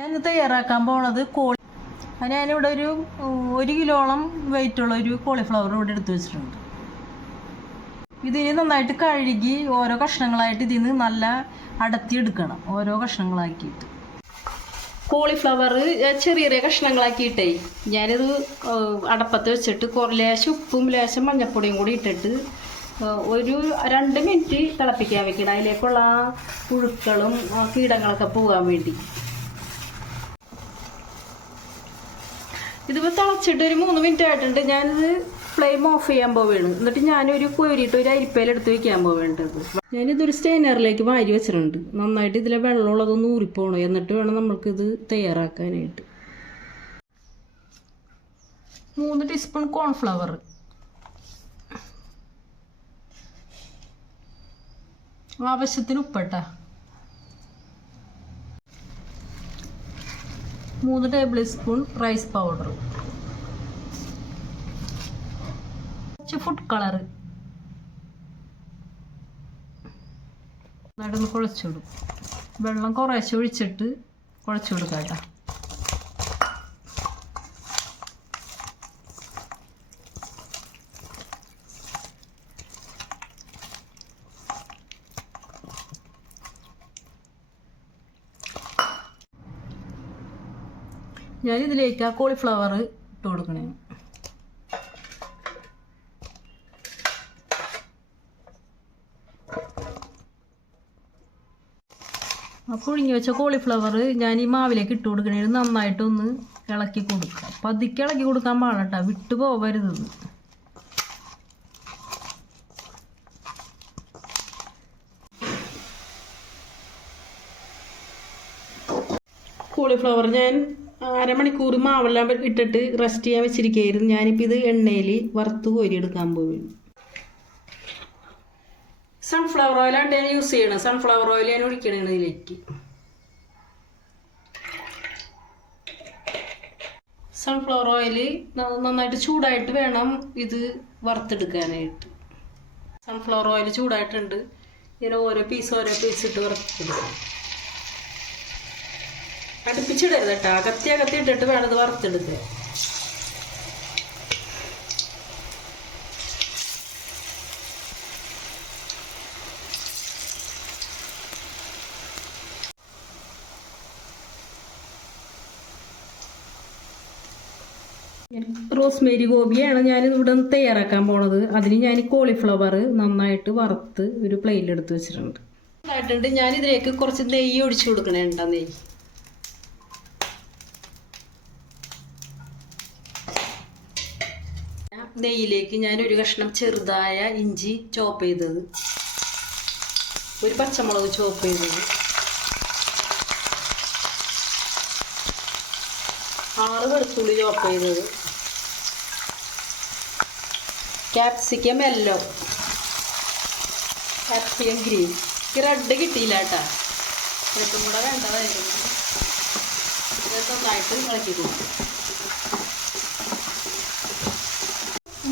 ഞാൻ തയ്യാറാക്കാൻ പോണത് ഞാനിവിടെ ഒരു കിലോളം വെയിറ്റുള്ള ഒരു കോളിഫ്ലവർ ഇവിടെ എടുത്തു വെച്ചിട്ടുണ്ട്. ഇതിന് നന്നായിട്ട് കഴുകി ഓരോ കഷ്ണങ്ങളായിട്ട് ഇതിന് നല്ല അടത്തിയെടുക്കണം. ഓരോ കഷ്ണങ്ങളാക്കിയിട്ട് കോളിഫ്ലവർ ചെറിയ ചെറിയ കഷ്ണങ്ങളാക്കിയിട്ടേ ഞാനിത് അടപ്പത്ത് വെച്ചിട്ട് ലേശം ഉപ്പും ലേശം മഞ്ഞൾപ്പൊടിയും കൂടി ഇട്ടിട്ട് ഒരു 2 മിനിറ്റ് തിളപ്പിക്കാൻ വെക്കണം. അതിലേക്കുള്ള പുഴുക്കളും കീടങ്ങളൊക്കെ പോകാൻ വേണ്ടി. ഇതിപ്പോൾ തിളച്ചിട്ട് ഒരു 3 മിനിറ്റ് ആയിട്ടുണ്ട്. ഞാനിത് ഫ്ലെയിം ഓഫ് ചെയ്യാൻ പോവുകയാണ്. എന്നിട്ട് ഞാനൊരു കോരിയിട്ട് ഒരു അരിപ്പയിലെടുത്ത് വയ്ക്കാൻ പോവേണ്ടത്. ഞാനിതൊരു സ്റ്റെയിനറിലേക്ക് വാരി വെച്ചിട്ടുണ്ട്. നന്നായിട്ട് ഇതിലെ വെള്ളമുള്ളതൊന്ന് ഊറിപ്പോകണം. എന്നിട്ട് വേണം നമ്മൾക്കിത് തയ്യാറാക്കാനായിട്ട്. 3 ടീസ്പൂൺ കോൺഫ്ലവർ, ആവശ്യത്തിന് ഉപ്പട്ട, 3 tablespoon rice powder, food colour, നടുന്ന് കുഴച്ചിടും. വെള്ളം കുറേശ്ശെ ഒഴിച്ചിട്ട് കുഴച്ചു കൊടുക്കാം കേട്ടോ. ഞാനിതിലേക്ക് ആ കോളിഫ്ലവർ ഇട്ട് കൊടുക്കണേ. ആ പുഴുങ്ങി വെച്ച കോളിഫ്ലവർ ഞാൻ ഈ മാവിലേക്ക് ഇട്ട് കൊടുക്കണേ. നന്നായിട്ടൊന്ന് ഇളക്കി കൊടുക്കുക. പതുക്കെ ഇളക്കി കൊടുക്കാൻ പാടട്ടോ, വിട്ടു പോകരുത്. കോളിഫ്ലവർ ഞാൻ അരമണിക്കൂർ മാവെല്ലാം ഇട്ടിട്ട് റെസ്റ്റ് ചെയ്യാൻ വെച്ചിരിക്കുകയായിരുന്നു. ഞാനിപ്പോൾ ഇത് എണ്ണയിൽ വറുത്ത് കോരിയെടുക്കാൻ പോവുകയാണ്. സൺഫ്ലവർ ഓയിലാണ് ഞാൻ യൂസ് ചെയ്യണം. സൺഫ്ലവർ ഓയിൽ ഞാൻ ഒഴിക്കണം ഇതിലേക്ക്. സൺഫ്ലവർ ഓയിൽ നന്നായിട്ട് ചൂടായിട്ട് വേണം ഇത് വറുത്തെടുക്കാനായിട്ട്. സൺഫ്ലവർ ഓയിൽ ചൂടായിട്ടുണ്ട്. ഇങ്ങനെ ഓരോ പീസ് ഇട്ട് വറുത്തെടുക്കാം. അടുപ്പിച്ചിടരുത് കേട്ടോ. അകത്തി ഇട്ടിട്ട് വേണം ഇത് വറുത്തെടുക്കുക. റോസ്മേരി ഗോപിയാണ് ഞാനിവിടെ തയ്യാറാക്കാൻ പോണത്. അതിന് ഞാൻ കോളിഫ്ലവർ നന്നായിട്ട് വറുത്ത് ഒരു പ്ലേറ്റിലെടുത്ത് വെച്ചിട്ടുണ്ട്. ഞാനിതിലേക്ക് കുറച്ച് നെയ്യ് ഒഴിച്ചു കൊടുക്കണേ. നെയ്യിലേക്ക് ഞാൻ ഒരു കഷ്ണം ചെറുതായ ഇഞ്ചി ചോപ്പ് ചെയ്തത്, ഒരു പച്ചമുളക് ചോപ്പ് ചെയ്തത്, 6 വെളുത്തുള്ളി ചോപ്പ് ചെയ്തത്, capsicum yellow, capsicum green. Red കിട്ടിയില്ല കേട്ടോ, ഇതൊന്നും കൂടെ വേണ്ടതായിരുന്നു. ഇതൊക്കെ നന്നായിട്ട് ഇളക്കി കൊടുക്കും.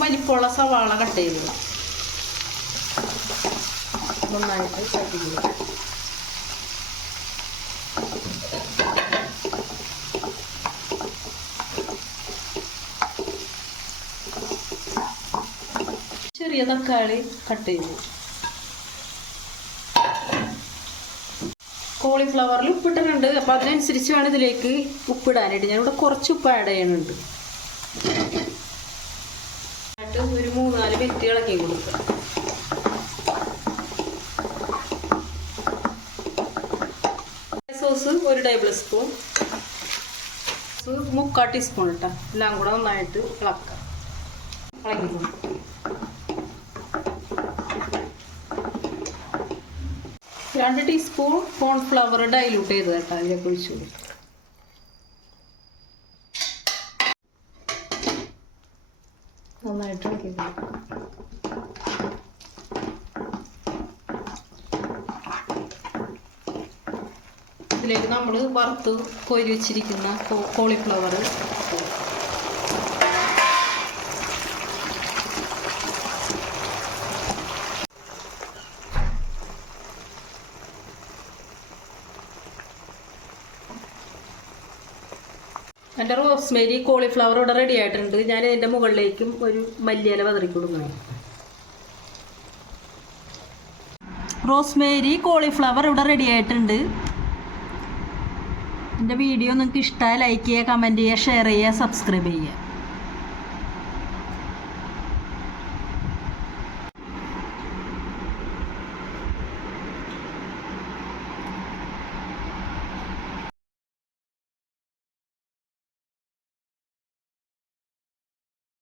വലിപ്പമുള്ള സവാള കട്ട് ചെയ്തില്ല, നന്നായിട്ട് ചട്ടിക്കുക. ചെറിയ തക്കാളി കട്ട് ചെയ്തു. കോളിഫ്ലവറിൽ ഉപ്പിട്ടിട്ടുണ്ട്. അപ്പം അതിനനുസരിച്ച് വേണം ഇതിലേക്ക് ഉപ്പിടാനായിട്ട്. ഞാനിവിടെ കുറച്ച് ഉപ്പ് ആഡ് ചെയ്യുന്നുണ്ട്. ഒരു 3-4 മിനിറ്റ് ഇളക്കി കൊടുക്കുക. സോസ് 1 ടേബിൾ സ്പൂൺ, 3/4 ടീസ്പൂൺ ഇട്ടാൽ എല്ലാം കൂടെ നന്നായിട്ട് ഇളക്കുക. ഇളക്കി കൊടുക്കുക. 2 ടീസ്പൂൺ കോൺഫ്ലവർ ഡൈലൂട്ട് ചെയ്ത് കേട്ടോ അതിലേക്ക് ഒഴിച്ചു കൊടുക്കുക. നന്നായിട്ട് ഇളക്കി കൊടുക്കുക. ഇതിലേക്ക് നമ്മൾ വറുത്ത് കോരി വെച്ചിരിക്കുന്ന കോളിഫ്ലവർ എൻ്റെ റോസ്മേരി കോളിഫ്ലവർ ഇവിടെ റെഡി ആയിട്ടുണ്ട്. ഞാൻ ഇതിൻ്റെ മുകളിലേക്കും ഒരു മല്ലിയില വിതറി കൊടുക്കണം. റോസ്മേരി കോളിഫ്ലവർ ഇവിടെ റെഡി ആയിട്ടുണ്ട്. എൻ്റെ വീഡിയോ നിങ്ങൾക്ക് ഇഷ്ടമായി ലൈക്ക് ചെയ്യുക, കമൻറ്റ് ചെയ്യുക, ഷെയർ ചെയ്യുക, സബ്സ്ക്രൈബ് ചെയ്യുക.